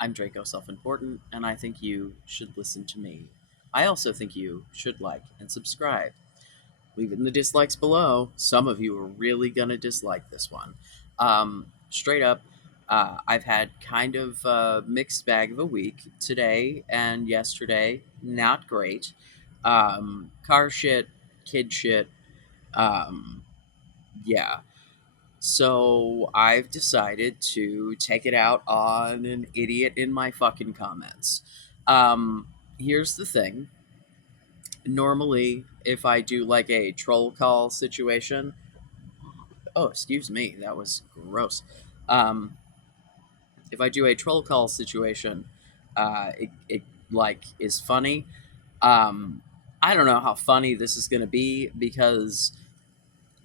I'm Draco Self-Important, and I think you should listen to me. I also think you should like and subscribe. Leave it in the dislikes below. Some of you are really gonna dislike this one. Straight up, I've had kind of a mixed bag of a week. Today and yesterday, not great. Car shit, kid shit. Um, yeah. So I've decided to take it out on an idiot in my fucking comments. Here's the thing. Normally, if I do like a troll call situation, oh, excuse me, that was gross. Um, if I do a troll call situation, it like is funny. Um, I don't know how funny this is going to be because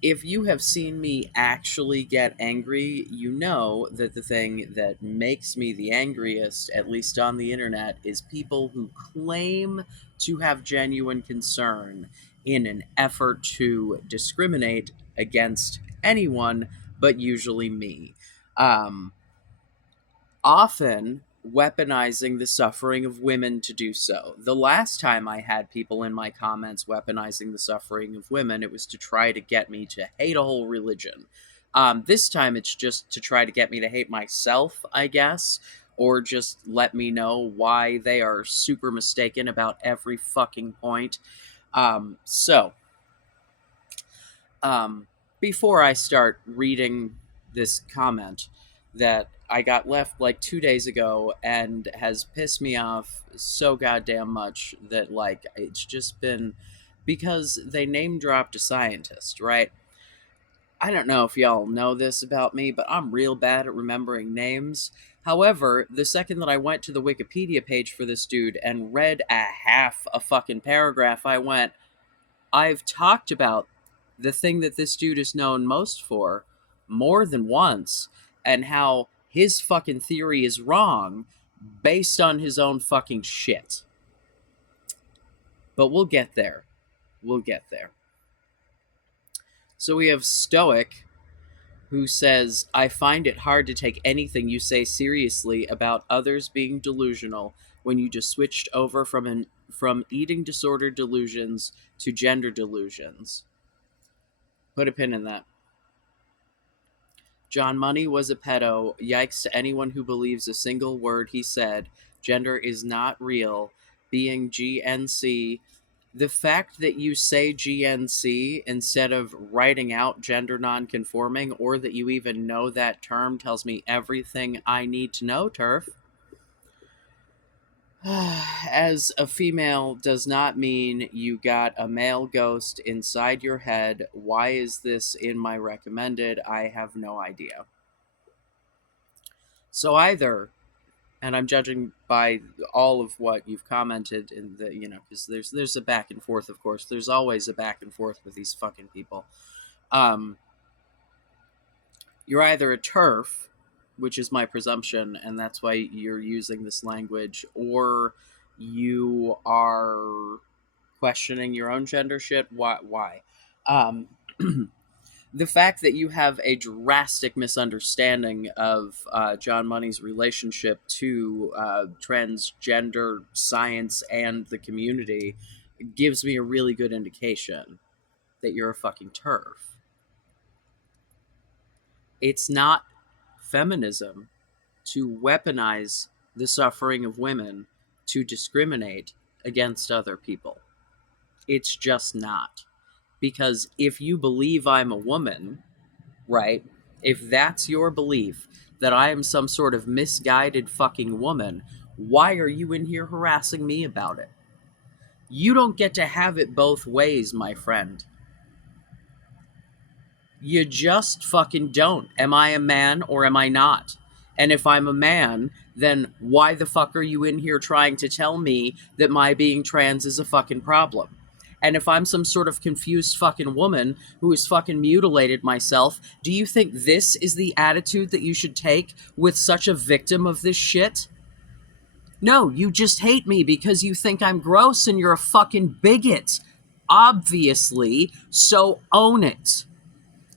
if you have seen me actually get angry, you know that the thing that makes me the angriest, at least on the internet, is people who claim to have genuine concern in an effort to discriminate against anyone, but usually me. Um, Often weaponizing the suffering of women to do so. The last time I had people in my comments weaponizing the suffering of women, it was to try to get me to hate a whole religion. This time it's just to try to get me to hate myself, I guess, or just let me know why they are super mistaken about every fucking point. So, um, before I start reading this comment that I got left like 2 days ago and has pissed me off so goddamn much that like it's just been because they name dropped a scientist, right? I don't know if y'all know this about me, but I'm real bad at remembering names. However, the second that I went to the Wikipedia page for this dude and read a half a fucking paragraph, I went, I've talked about the thing that this dude is known most for more than once, and how his fucking theory is wrong based on his own fucking shit. But we'll get there. We'll get there. So we have Stoic, who says, I find it hard to take anything you say seriously about others being delusional when you just switched over from eating disorder delusions to gender delusions. Put a pin in that. John Money was a pedo. Yikes to anyone who believes a single word he said. Gender is not real. Being GNC. The fact that you say GNC instead of writing out gender non-conforming, or that you even know that term, tells me everything I need to know, Terf. As a female does not mean you got a male ghost inside your head. Why is this in my recommended? I have no idea. So either, and I'm judging by all of what you've commented in the, because there's a back and forth, of course. There's always a back and forth with these fucking people. You're either a TERF, which is my presumption, and that's why you're using this language, or you are questioning your own gender shit. Why? The fact that you have a drastic misunderstanding of John Money's relationship to transgender science and the community gives me a really good indication that you're a fucking TERF. It's not feminism to weaponize the suffering of women to discriminate against other people. It's just not. Because if you believe I'm a woman, right? If that's your belief, that I am some sort of misguided fucking woman, why are you in here harassing me about it? You don't get to have it both ways, my friend. You just fucking don't. Am I a man or am I not? And if I'm a man, then why the fuck are you in here trying to tell me that my being trans is a fucking problem? And if I'm some sort of confused fucking woman who has fucking mutilated myself, do you think this is the attitude that you should take with such a victim of this shit? No, you just hate me because you think I'm gross and you're a fucking bigot. Obviously, so own it.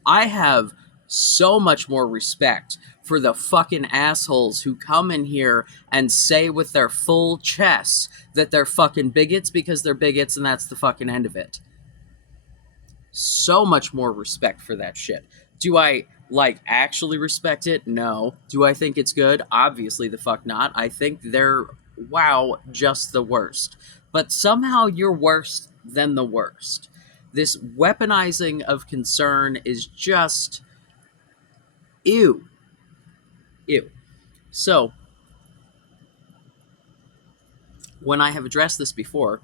I have so much more respect for the fucking assholes who come in here and say with their full chests that they're fucking bigots because they're bigots and that's the fucking end of it. So much more respect for that shit. Do I, like, actually respect it? No. Do I think it's good? Obviously the fuck not. I think they're, wow, just the worst. But somehow you're worse than the worst. This weaponizing of concern is just ew. Ew. So, when I have addressed this before,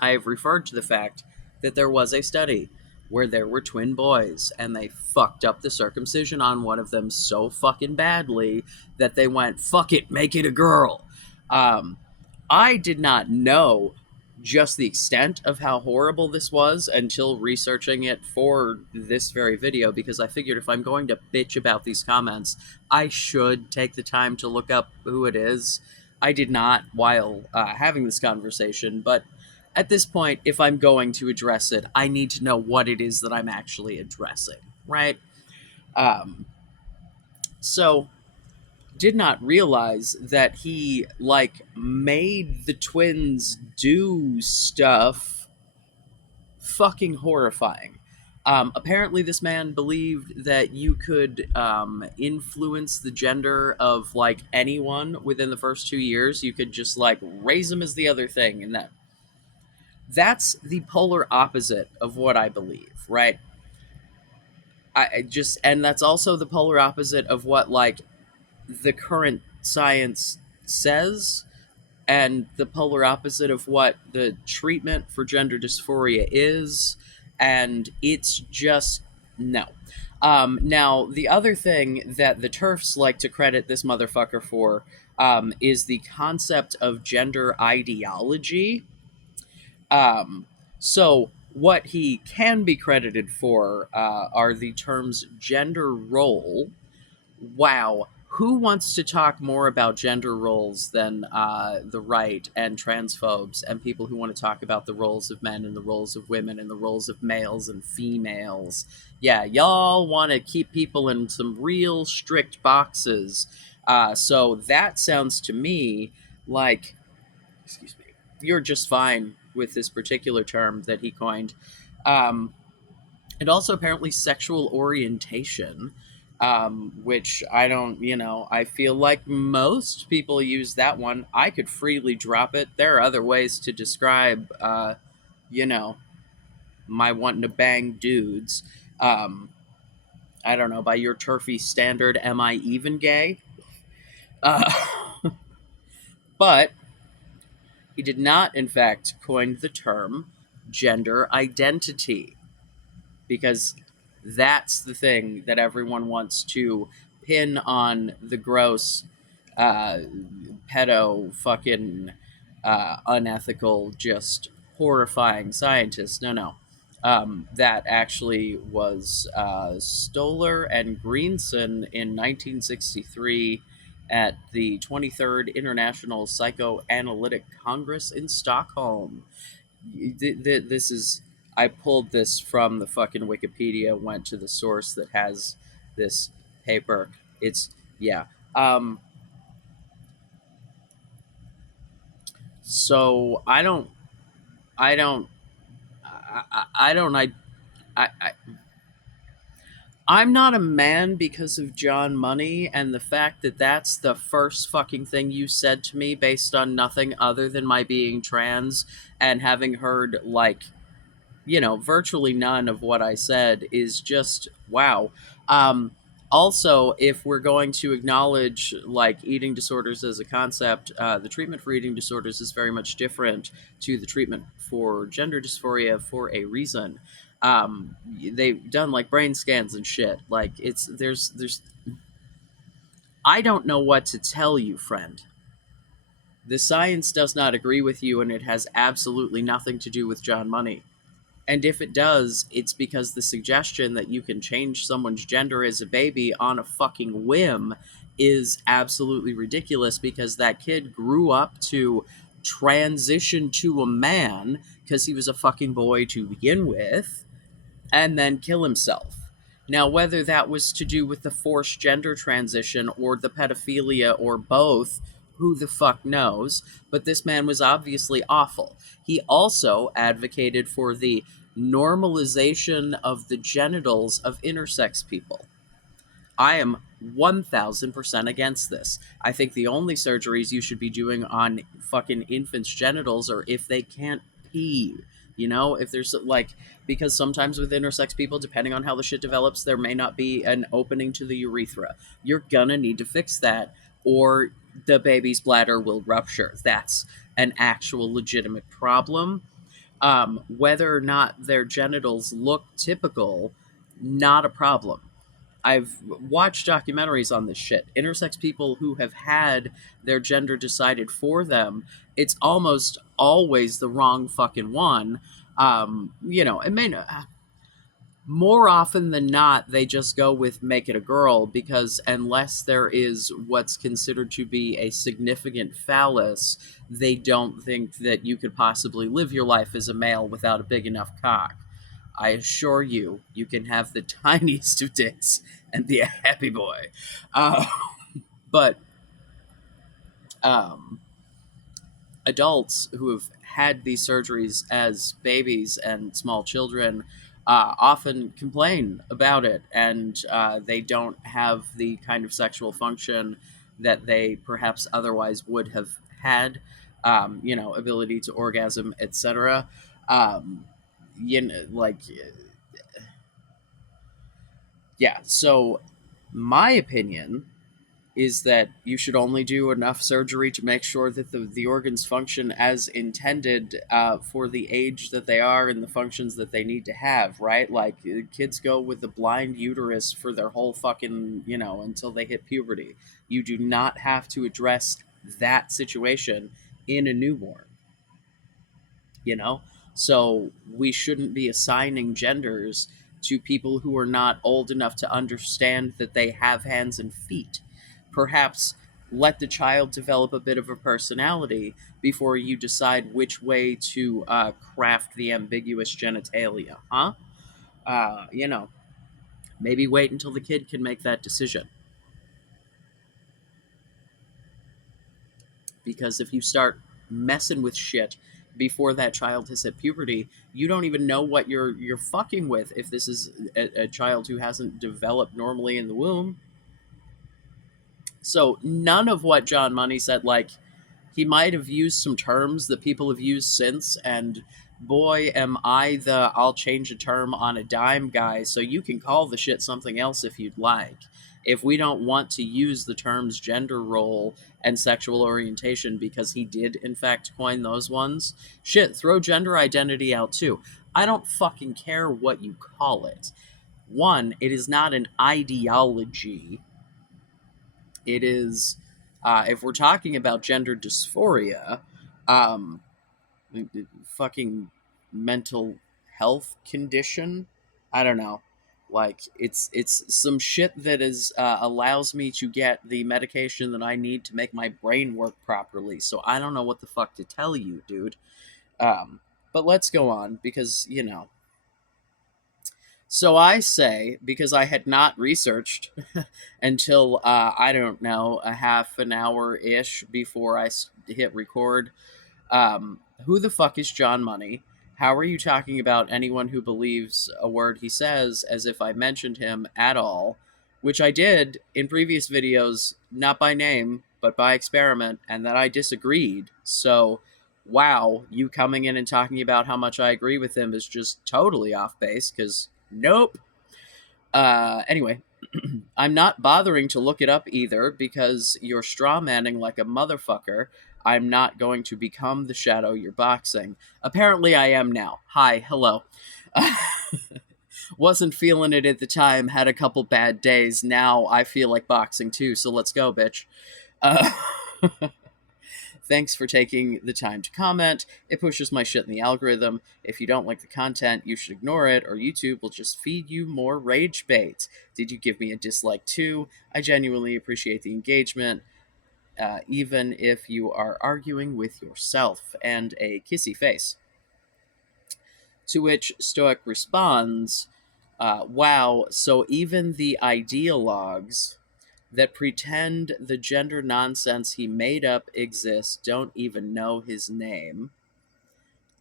I have referred to the fact that there was a study where there were twin boys and they fucked up the circumcision on one of them so fucking badly that they went, fuck it, make it a girl. I did not know just the extent of how horrible this was until researching it for this very video, because I figured if I'm going to bitch about these comments, I should take the time to look up who it is. I did not while having this conversation, but at this point, if I'm going to address it, I need to know what it is that I'm actually addressing, right? So did not realize that he, like, made the twins do stuff fucking horrifying. Apparently this man believed that you could influence the gender of, like, anyone within the first 2 years. You could just, like, raise them as the other thing, and that's the polar opposite of what I believe, right? And that's also the polar opposite of what, like, the current science says, and the polar opposite of what the treatment for gender dysphoria is, and it's just no. Now, the other thing that the Terfs like to credit this motherfucker for is the concept of gender ideology. So what he can be credited for are the terms gender role. Wow. Who wants to talk more about gender roles than the right and transphobes and people who want to talk about the roles of men and the roles of women and the roles of males and females? Yeah, y'all want to keep people in some real strict boxes. So that sounds to me like, excuse me, you're just fine with this particular term that he coined. And also apparently sexual orientation, which I don't, I feel like most people use that one. I could freely drop it. There are other ways to describe, my wanting to bang dudes. I don't know, by your turfy standard, am I even gay? But he did not, in fact, coin the term gender identity, because that's the thing that everyone wants to pin on the gross, pedo, fucking, unethical, just horrifying scientist. No. That actually was Stoller and Greenson in 1963 at the 23rd International Psychoanalytic Congress in Stockholm. This is, I pulled this from the fucking Wikipedia, went to the source that has this paper. It's, yeah. So I'm not a man because of John Money, and the fact that that's the first fucking thing you said to me based on nothing other than my being trans and having heard, like, virtually none of what I said is just wow. Also, if we're going to acknowledge, like, eating disorders as a concept, the treatment for eating disorders is very much different to the treatment for gender dysphoria for a reason. They've done, like, brain scans and shit. Like, there's I don't know what to tell you, friend. The science does not agree with you, and it has absolutely nothing to do with John Money. And if it does, it's because the suggestion that you can change someone's gender as a baby on a fucking whim is absolutely ridiculous, because that kid grew up to transition to a man because he was a fucking boy to begin with, and then kill himself. Now, whether that was to do with the forced gender transition or the pedophilia or both, who the fuck knows? But this man was obviously awful. He also advocated for the normalization of the genitals of intersex people. I am 1000% against this. I think the only surgeries you should be doing on fucking infants' genitals are if they can't pee. You know, if there's like, because sometimes with intersex people, depending on how the shit develops, there may not be an opening to the urethra. You're gonna need to fix that, or the baby's bladder will rupture. That's an actual legitimate problem. Whether or not their genitals look typical, not a problem. I've watched documentaries on this shit. Intersex people who have had their gender decided for them, it's almost always the wrong fucking one. It may not. More often than not, they just go with make it a girl because unless there is what's considered to be a significant phallus, they don't think that you could possibly live your life as a male without a big enough cock. I assure you, you can have the tiniest of dicks and be a happy boy. Uh, but um, adults who have had these surgeries as babies and small children often complain about it, and they don't have the kind of sexual function that they perhaps otherwise would have had, ability to orgasm, etc. Um, like, yeah, so my opinion is that you should only do enough surgery to make sure that the organs function as intended for the age that they are and the functions that they need to have, right? Like, kids go with the blind uterus for their whole fucking, until they hit puberty. You do not have to address that situation in a newborn, you know? So we shouldn't be assigning genders to people who are not old enough to understand that they have hands and feet. Perhaps let the child develop a bit of a personality before you decide which way to craft the ambiguous genitalia, huh? Uh, you know, Maybe wait until the kid can make that decision. Because if you start messing with shit before that child has hit puberty, you don't even know what you're fucking with if this is a child who hasn't developed normally in the womb. So none of what John Money said, like, he might have used some terms that people have used since, and boy, am I the I'll change a term on a dime guy, so you can call the shit something else if you'd like. If we don't want to use the terms gender role and sexual orientation because he did, in fact, coin those ones, shit, throw gender identity out too. I don't fucking care what you call it. One, it is not an ideology. It is, if we're talking about gender dysphoria, um, fucking mental health condition. I don't know. Like, it's some shit that is allows me to get the medication that I need to make my brain work properly. So I don't know what the fuck to tell you, dude. Um, but let's go on because So I say, because I had not researched until, I don't know, a half an hour ish before I hit record, who the fuck is John Money? How are you talking about anyone who believes a word he says as if I mentioned him at all? Which I did in previous videos, not by name, but by experiment, and that I disagreed. So, wow, you coming in and talking about how much I agree with him is just totally off base, because nope. Anyway, I'm not bothering to look it up either because you're straw manning like a motherfucker. I'm not going to become the shadow you're boxing. Apparently, I am now. Hi, hello. Wasn't feeling it at the time, had a couple bad days. Now I feel like boxing too, so let's go, bitch. Uh, Thanks for taking the time to comment. It pushes my shit in the algorithm. If you don't like the content, you should ignore it, or YouTube will just feed you more rage bait. Did you give me a dislike too? I genuinely appreciate the engagement, even if you are arguing with yourself. And a kissy face. To which Stoic responds, Wow. So even the ideologues that pretend the gender nonsense he made up exists don't even know his name.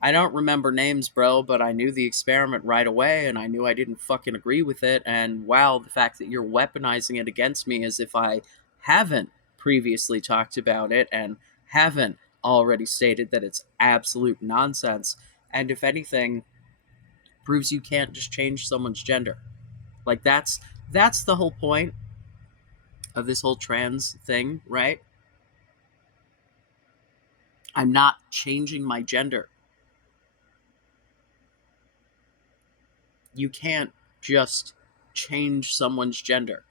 I don't remember names, bro, but I knew the experiment right away and I knew I didn't fucking agree with it. And wow, the fact that you're weaponizing it against me as if I haven't previously talked about it and haven't already stated that it's absolute nonsense. And if anything, proves you can't just change someone's gender. Like that's the whole point of this whole trans thing, right? I'm not changing my gender. You can't just change someone's gender.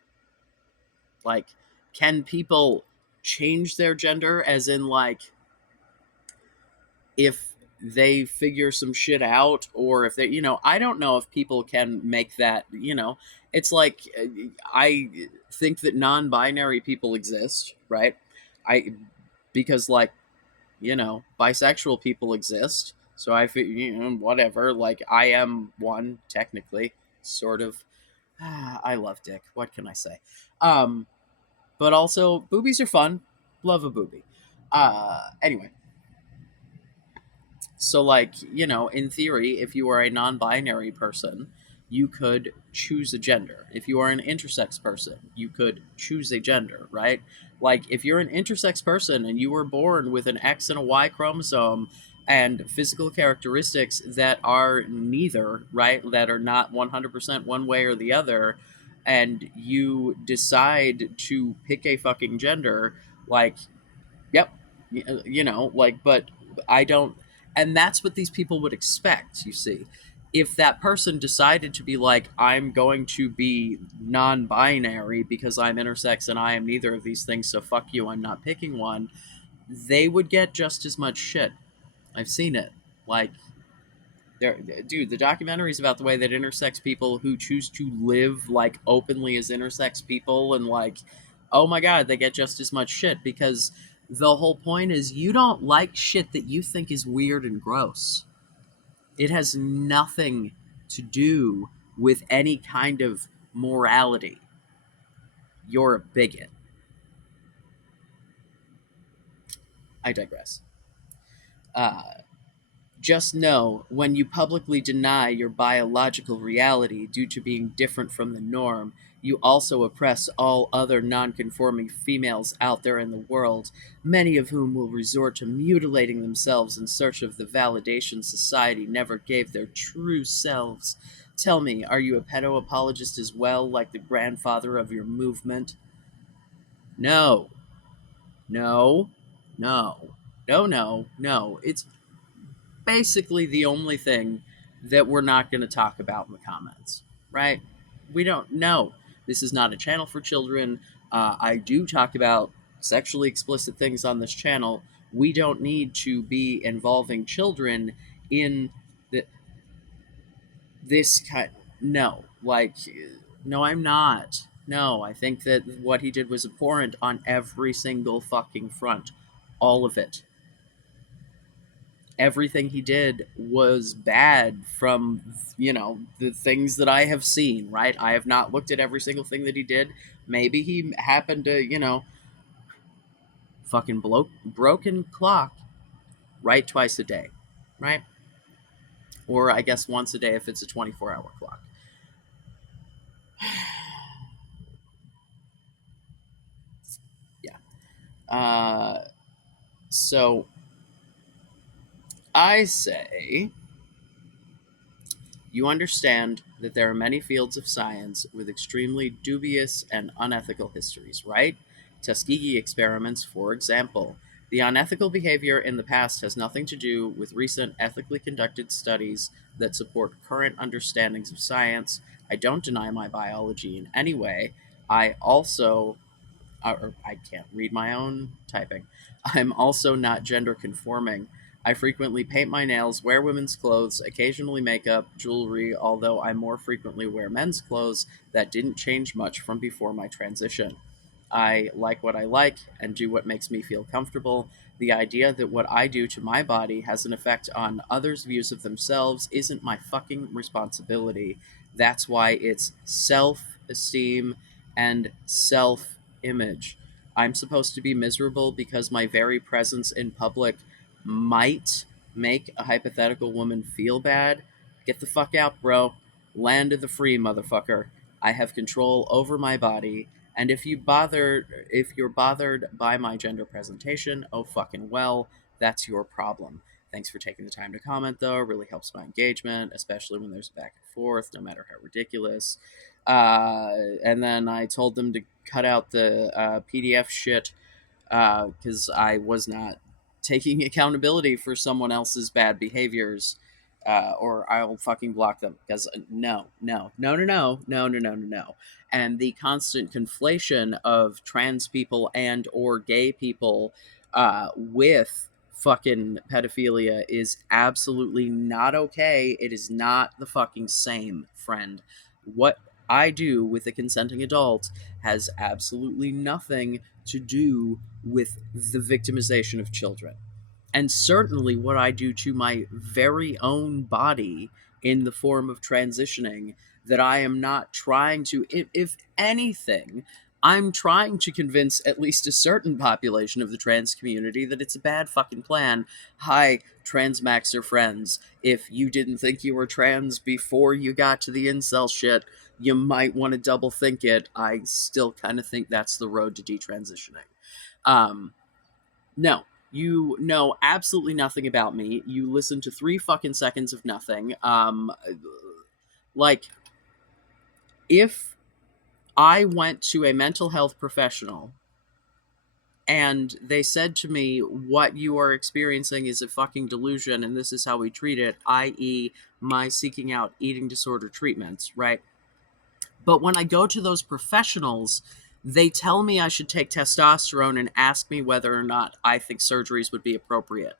Like, can people change their gender as in like if they figure some shit out or if they, I don't know if people can make that, it's like I think that non-binary people exist, right? I because like bisexual people exist. So I feel, whatever. Like I am one technically, sort of. I love dick. What can I say? Um, but also boobies are fun. Love a boobie. Anyway, so, like, in theory, if you are a non binary person, you could choose a gender. If you are an intersex person, you could choose a gender, right? Like, if you're an intersex person and you were born with an X and a Y chromosome and physical characteristics that are neither, right? That are not 100% one way or the other, and you decide to pick a fucking gender, like, yep. Like, but I don't, and that's what these people would expect, you see. If that person decided to be like, I'm going to be non binary because I'm intersex and I am neither of these things, so fuck you, I'm not picking one, they would get just as much shit. I've seen it. Like, there, dude, the documentary is about the way that intersex people who choose to live like openly as intersex people, and like, oh my god, they get just as much shit because the whole point is you don't like shit that you think is weird and gross. It has nothing to do with any kind of morality. You're a bigot. I digress. Uh, Just know when you publicly deny your biological reality due to being different from the norm, you also oppress all other non-conforming females out there in the world, many of whom will resort to mutilating themselves in search of the validation society never gave their true selves. Tell me, are you a pedo apologist as well, like the grandfather of your movement? No. No. No. No, no, no. It's basically the only thing that we're not going to talk about in the comments, right? We don't know. This is not a channel for children. I do talk about sexually explicit things on this channel. We don't need to be involving children in the, this kind. No, like, no, I'm not. No, I think that what he did was abhorrent on every single fucking front. All of it. Everything he did was bad from the things that I have seen, right? I have not looked at every single thing that he did. Maybe he happened to fucking broken clock right twice a day, right? Or I guess once a day if it's a 24-hour clock. Yeah. So I say you understand that there are many fields of science with extremely dubious and unethical histories, right? Tuskegee experiments, for example. The unethical behavior in the past has nothing to do with recent ethically conducted studies that support current understandings of science. I don't deny my biology in any way. I also or I can't read my own typing. I'm also not gender conforming. I frequently paint my nails, wear women's clothes, occasionally makeup, jewelry, although I more frequently wear men's clothes. That didn't change much from before my transition. I like what I like and do what makes me feel comfortable. The idea that what I do to my body has an effect on others' views of themselves isn't my fucking responsibility. That's why it's self-esteem and self-image. I'm supposed to be miserable because my very presence in public might make a hypothetical woman feel bad. Get the fuck out, bro. Land of the free, motherfucker. I have control over my body, and if you're bothered by my gender presentation, oh fucking well, that's your problem. Thanks for taking the time to comment, though. It really helps my engagement, especially when there's a back and forth, no matter how ridiculous. And then I told them to cut out the PDF shit because I was not taking accountability for someone else's bad behaviors, or I'll fucking block them. Because no, no, no, no, no, no, no, no, no, no. And the constant conflation of trans people and or gay people with fucking pedophilia is absolutely not okay. It is not the fucking same, friend. What I do with a consenting adult has absolutely nothing to do with the victimization of children. And certainly what I do to my very own body in the form of transitioning, that I am not trying to, if anything, I'm trying to convince at least a certain population of the trans community that it's a bad fucking plan. Hi, transmaxer friends. If you didn't think you were trans before you got to the incel shit, you might want to double think it. I still kind of think that's the road to detransitioning. Um, no, you know absolutely nothing about me. You listen to 3 fucking seconds of nothing. Like, if I went to a mental health professional and they said to me, what you are experiencing is a fucking delusion and this is how we treat it, i.e., my seeking out eating disorder treatments, right? But when I go to those professionals, they tell me I should take testosterone and ask me whether or not I think surgeries would be appropriate.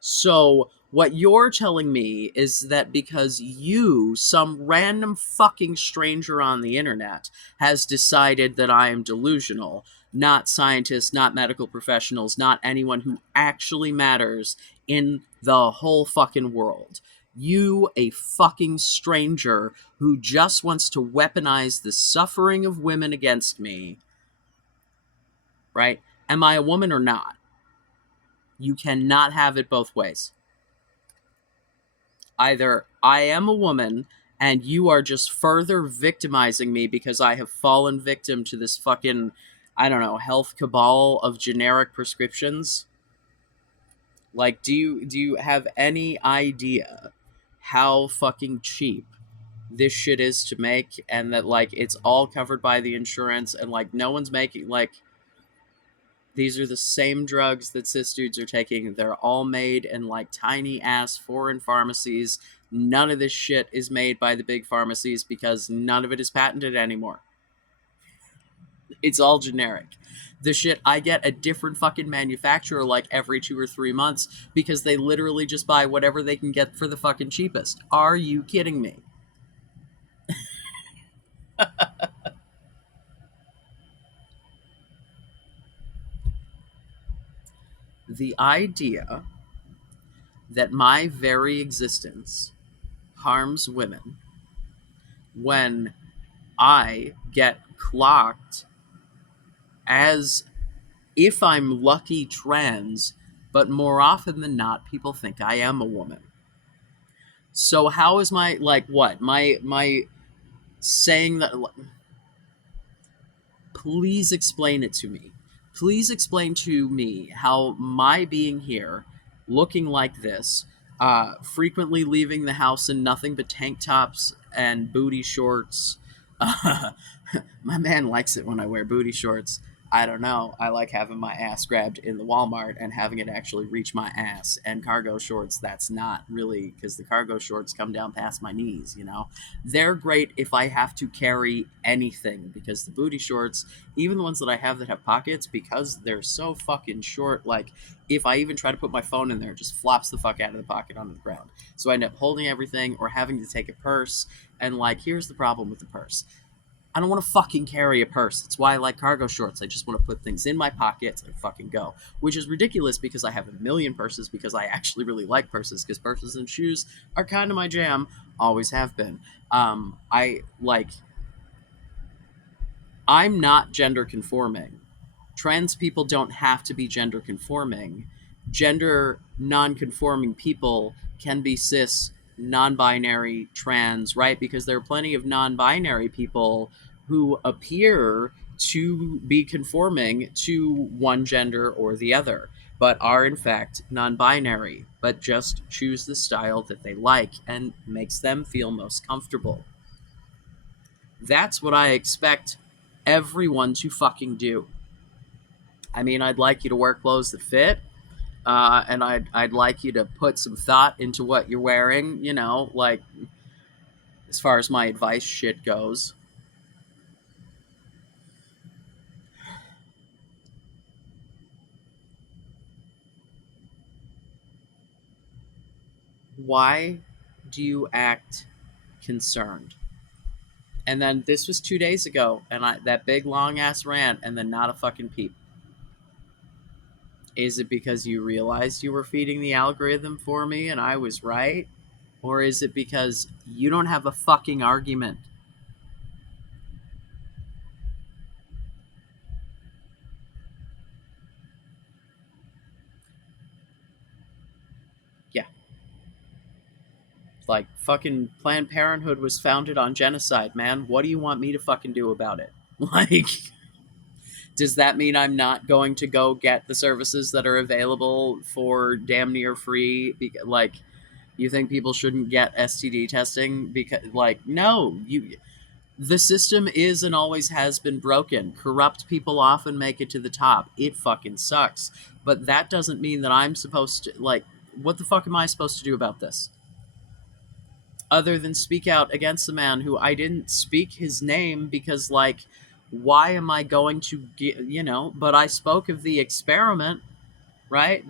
So, what you're telling me is that because you, some random fucking stranger on the internet, has decided that I am delusional, not scientists, not medical professionals, not anyone who actually matters in the whole fucking world. You, a fucking stranger who just wants to weaponize the suffering of women against me, right? Am I a woman or not? You cannot have it both ways. Either I am a woman and you are just further victimizing me because I have fallen victim to this fucking, I don't know, health cabal of generic prescriptions. Like, do you have any idea how fucking cheap this shit is to make, and that like it's all covered by the insurance, and like no one's making, like, these are the same drugs that cis dudes are taking. They're all made in like tiny ass foreign pharmacies. None of this shit is made by the big pharmacies because none of it is patented anymore. It's all generic. The shit, I get a different fucking manufacturer like every 2 or 3 months because they literally just buy whatever they can get for the fucking cheapest. Are you kidding me? The idea that my very existence harms women when I get clocked as, if I'm lucky, trans, but more often than not, people think I am a woman. So how is my, like, what? My saying that, please explain it to me. Please explain to me how my being here, looking like this, frequently leaving the house in nothing but tank tops and booty shorts. My man likes it when I wear booty shorts. I don't know. I like having my ass grabbed in the Walmart and having it actually reach my ass. And cargo shorts, that's not really, because the cargo shorts come down past my knees, you know? They're great if I have to carry anything, because the booty shorts, even the ones that I have that have pockets, because they're so fucking short, like, if I even try to put my phone in there, it just flops the fuck out of the pocket onto the ground. So I end up holding everything or having to take a purse. And, like, here's the problem with the purse. I don't want to fucking carry a purse. That's why I like cargo shorts. I just want to put things in my pockets and fucking go. Which is ridiculous because I have a million purses because I actually really like purses because purses and shoes are kind of my jam. Always have been. I like. I'm not gender conforming. Trans people don't have to be gender conforming. Gender non-conforming people can be cis, non-binary, trans, right? Because there are plenty of non-binary people who appear to be conforming to one gender or the other, but are in fact non-binary, but just choose the style that they like and makes them feel most comfortable. That's what I expect everyone to fucking do. I mean, I'd like you to wear clothes that fit, and I'd like you to put some thought into what you're wearing. You know, like as far as my advice shit goes. Why do you act concerned? And then this was 2 days ago, and that big long ass rant, and then not a fucking peep. Is it because you realized you were feeding the algorithm for me and I was right? Or is it because you don't have a fucking argument? Yeah. Like, fucking Planned Parenthood was founded on genocide, man. What do you want me to fucking do about it? Like, does that mean I'm not going to go get the services that are available for damn near free? Like, you think people shouldn't get STD testing? Because, like, no, the system is and always has been broken. Corrupt people often make it to the top. It fucking sucks. But that doesn't mean that I'm supposed to, like, what the fuck am I supposed to do about this? Other than speak out against the man who I didn't speak his name because, like, why am I going to get, but I spoke of the experiment, right?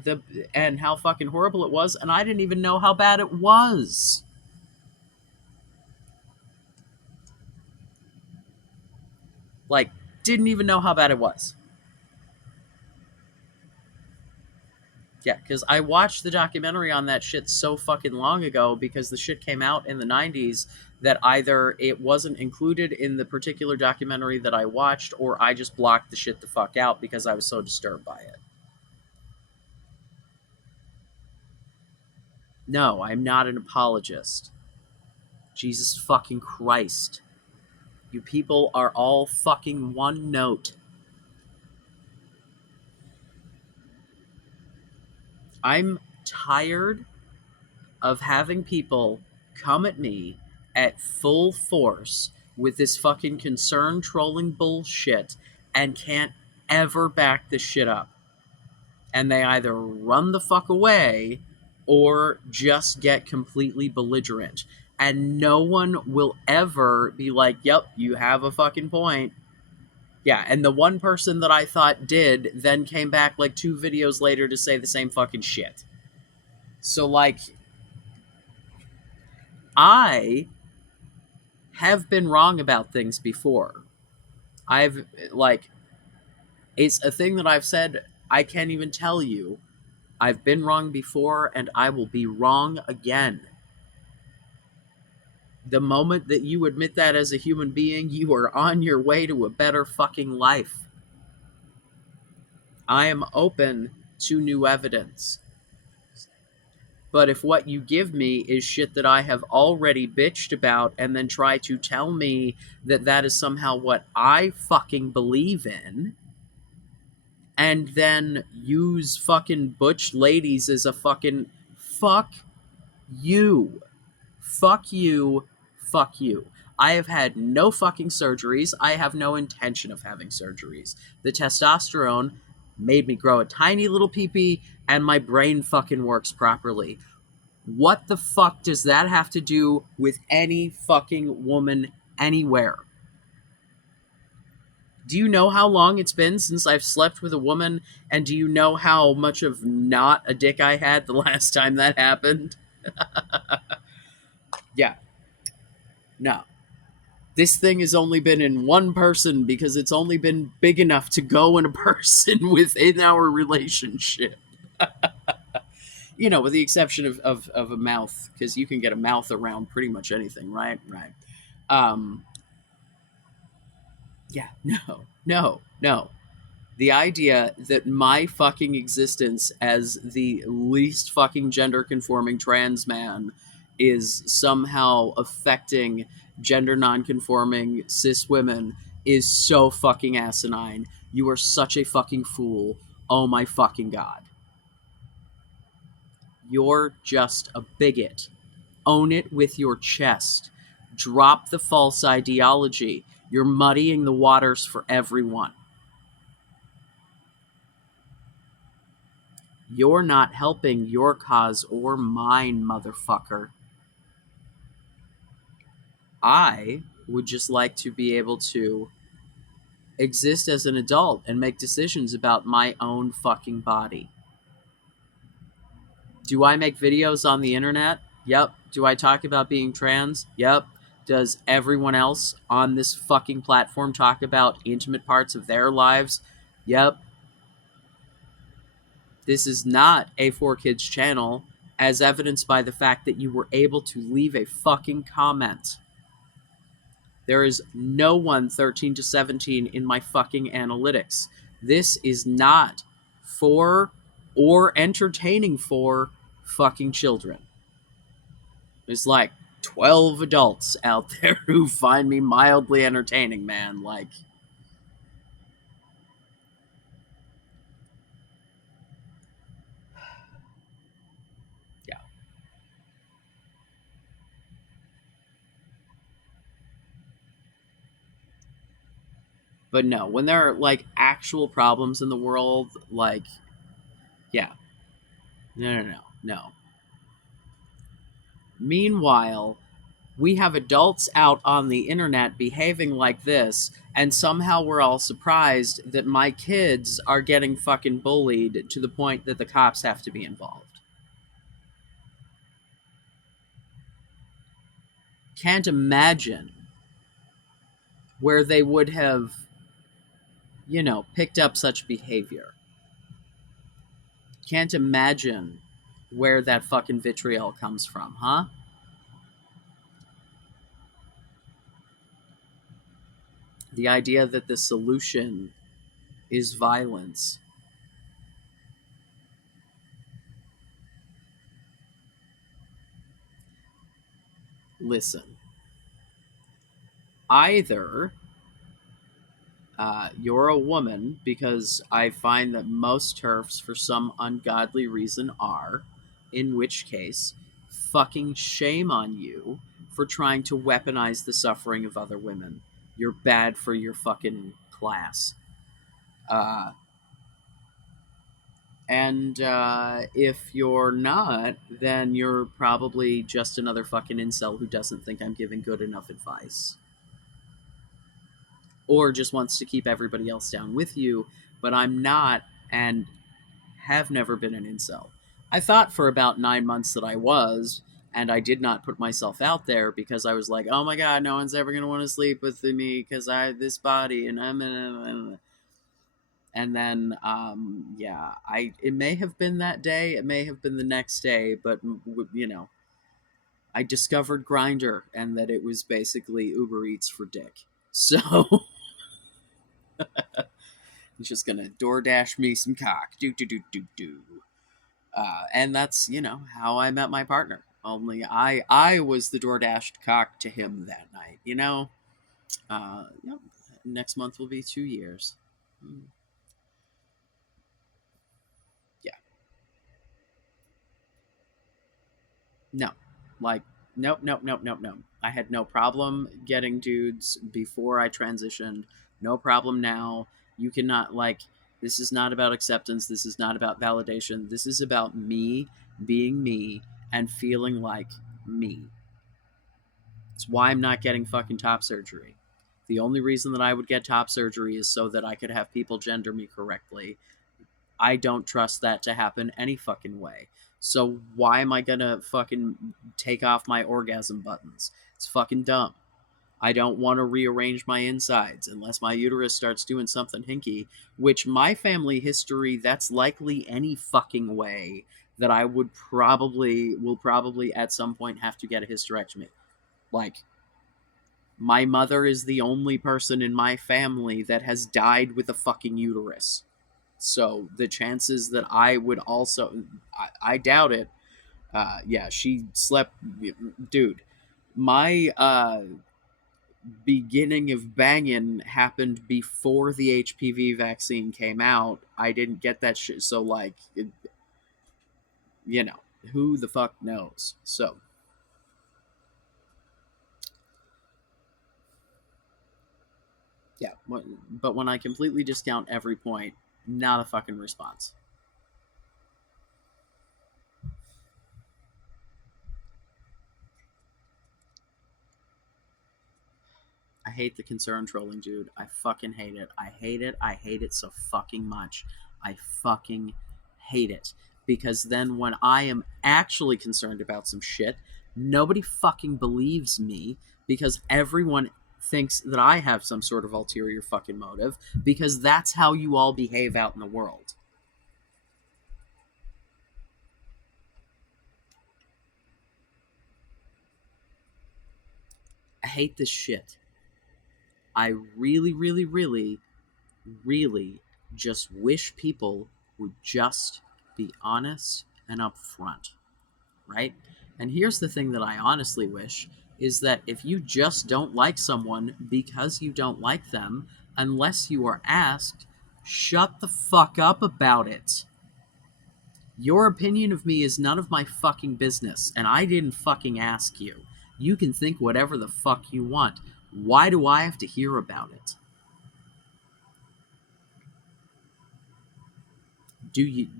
And how fucking horrible it was, and I didn't even know how bad it was. Like, didn't even know how bad it was. Yeah, because I watched the documentary on that shit so fucking long ago because the shit came out in the 90s that either it wasn't included in the particular documentary that I watched or I just blocked the shit the fuck out because I was so disturbed by it. No, I'm not an apologist. Jesus fucking Christ. You people are all fucking one note. I'm tired of having people come at me at full force with this fucking concern trolling bullshit and can't ever back this shit up. And they either run the fuck away or just get completely belligerent. And no one will ever be like, yep, you have a fucking point. Yeah, and the one person that I thought did then came back like 2 videos later to say the same fucking shit. So, like, I have been wrong about things before. I've, like, it's a thing that I've said I can't even tell you. I've been wrong before and I will be wrong again. The moment that you admit that as a human being, you are on your way to a better fucking life. I am open to new evidence. But if what you give me is shit that I have already bitched about and then try to tell me that that is somehow what I fucking believe in, and then use fucking butch ladies as a fucking fuck you. Fuck you. Fuck you. I have had no fucking surgeries. I have no intention of having surgeries. The testosterone made me grow a tiny little pee-pee and my brain fucking works properly. What the fuck does that have to do with any fucking woman anywhere? Do you know how long it's been since I've slept with a woman? And do you know how much of not a dick I had the last time that happened? Yeah. No. This thing has only been in one person because it's only been big enough to go in a person within our relationship. With the exception of a mouth, because you can get a mouth around pretty much anything, right? Right. Um, yeah, no, no, no. The idea that my fucking existence as the least fucking gender conforming trans man is somehow affecting gender non-conforming cis women is so fucking asinine. You are such a fucking fool. Oh my fucking god. You're just a bigot. Own it with your chest. Drop the false ideology. You're muddying the waters for everyone. You're not helping your cause or mine, motherfucker. I would just like to be able to exist as an adult and make decisions about my own fucking body. Do I make videos on the internet? Yep. Do I talk about being trans? Yep. Does everyone else on this fucking platform talk about intimate parts of their lives? Yep. This is not a 4Kids channel, as evidenced by the fact that you were able to leave a fucking comment. There is no one 13 to 17 in my fucking analytics. This is not for or entertaining for fucking children. There's like 12 adults out there who find me mildly entertaining, man. Like, yeah. But no, when there are like actual problems in the world, like, yeah. No, no, no, no. Meanwhile, we have adults out on the internet behaving like this, and somehow we're all surprised that my kids are getting fucking bullied to the point that the cops have to be involved. Can't imagine where they would have, picked up such behavior. Can't imagine where that fucking vitriol comes from, huh? The idea that the solution is violence. Listen, either you're a woman, because I find that most TERFs, for some ungodly reason, are, in which case, fucking shame on you for trying to weaponize the suffering of other women. You're bad for your fucking class. Uh, and if you're not, then you're probably just another fucking incel who doesn't think I'm giving good enough advice. Or just wants to keep everybody else down with you, but I'm not and have never been an incel. I thought for about 9 months that I was, and I did not put myself out there because I was like, oh my god, no one's ever going to want to sleep with me because I have this body and I'm in. And then, yeah, it may have been that day, it may have been the next day, but, I discovered Grinder and that it was basically Uber Eats for dick. So I'm just gonna DoorDash me some cock. Do do do do do. And that's how I met my partner. Only I was the DoorDashed cock to him that night. Yep. Next month will be 2 years. Yeah. No. Like, nope, nope, nope, nope, nope. I had no problem getting dudes before I transitioned. No problem now. You cannot, like, this is not about acceptance. This is not about validation. This is about me being me and feeling like me. It's why I'm not getting fucking top surgery. The only reason that I would get top surgery is so that I could have people gender me correctly. I don't trust that to happen any fucking way. So why am I gonna fucking take off my orgasm buttons? It's fucking dumb. I don't want to rearrange my insides unless my uterus starts doing something hinky, which my family history, that's likely any fucking way that I will probably at some point have to get a hysterectomy. Like, my mother is the only person in my family that has died with a fucking uterus. So the chances that I would also, I doubt it. Yeah, she slept, dude. My beginning of banging happened before the HPV vaccine came out. I didn't get that shit, so like, you know, who the fuck knows? So yeah, but when I completely discount every point, not a fucking response. I hate the concern trolling, dude. I fucking hate it. I hate it. I hate it so fucking much. I fucking hate it. Because then when I am actually concerned about some shit, nobody fucking believes me because everyone thinks that I have some sort of ulterior fucking motive because that's how you all behave out in the world. I hate this shit. I really, really, really, really just wish people would just be honest and upfront, right? And here's the thing that I honestly wish is that if you just don't like someone because you don't like them, unless you are asked, shut the fuck up about it. Your opinion of me is none of my fucking business, and I didn't fucking ask you. You can think whatever the fuck you want. Why do I have to hear about it?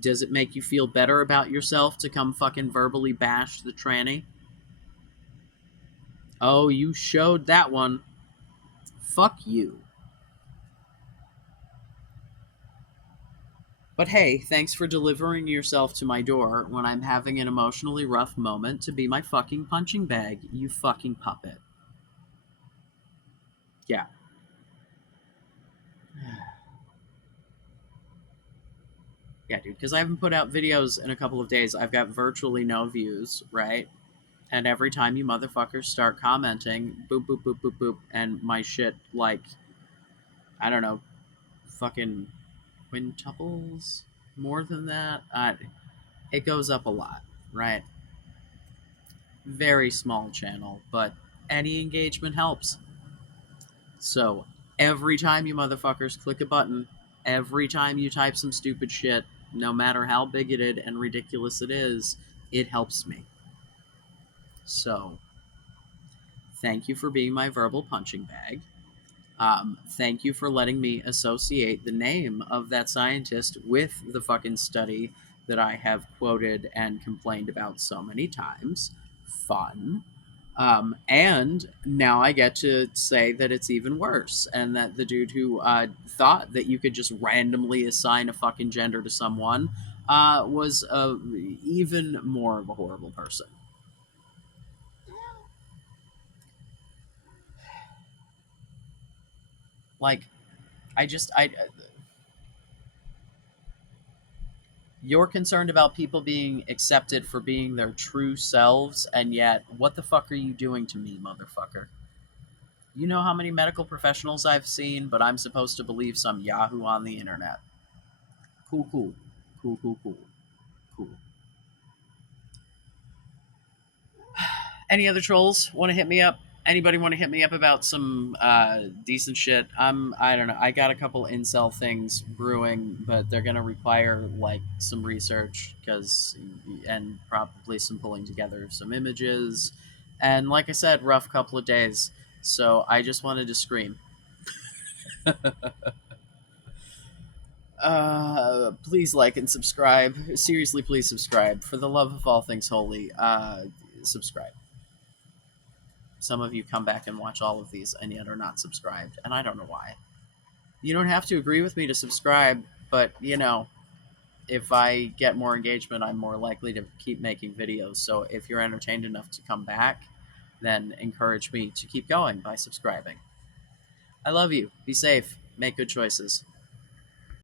Does it make you feel better about yourself to come fucking verbally bash the tranny? Oh, you showed that one. Fuck you. But hey, thanks for delivering yourself to my door when I'm having an emotionally rough moment to be my fucking punching bag, you fucking puppet. Yeah. Yeah, dude, because I haven't put out videos in a couple of days. I've got virtually no views, right? And every time you motherfuckers start commenting, boop, boop, boop, boop, boop, and my shit, like, I don't know, fucking quintuples more than that. It goes up a lot, right? Very small channel, but any engagement helps. So every time you motherfuckers click a button, every time you type some stupid shit, no matter how bigoted and ridiculous it is, it helps me. So thank you for being my verbal punching bag. Thank you for letting me associate the name of that scientist with the fucking study that I have quoted and complained about so many times. Fun. And now I get to say that it's even worse, and that the dude who thought that you could just randomly assign a fucking gender to someone was even more of a horrible person. Like, I you're concerned about people being accepted for being their true selves, and yet, what the fuck are you doing to me, motherfucker? You know how many medical professionals I've seen, but I'm supposed to believe some Yahoo on the internet. Cool, cool. Cool, cool, cool. Cool. Any other trolls want to hit me up? Anybody want to hit me up about some decent shit? I don't know. I got a couple incel things brewing, but they're gonna require like some research because and probably some pulling together of some images. And like I said, rough couple of days. So I just wanted to scream. Please like and subscribe. Seriously, please subscribe. For the love of all things holy, subscribe. Some of you come back and watch all of these and yet are not subscribed, and I don't know why. You don't have to agree with me to subscribe, but you know, if I get more engagement, I'm more likely to keep making videos. So if you're entertained enough to come back, then encourage me to keep going by subscribing. I love you. Be safe. Make good choices.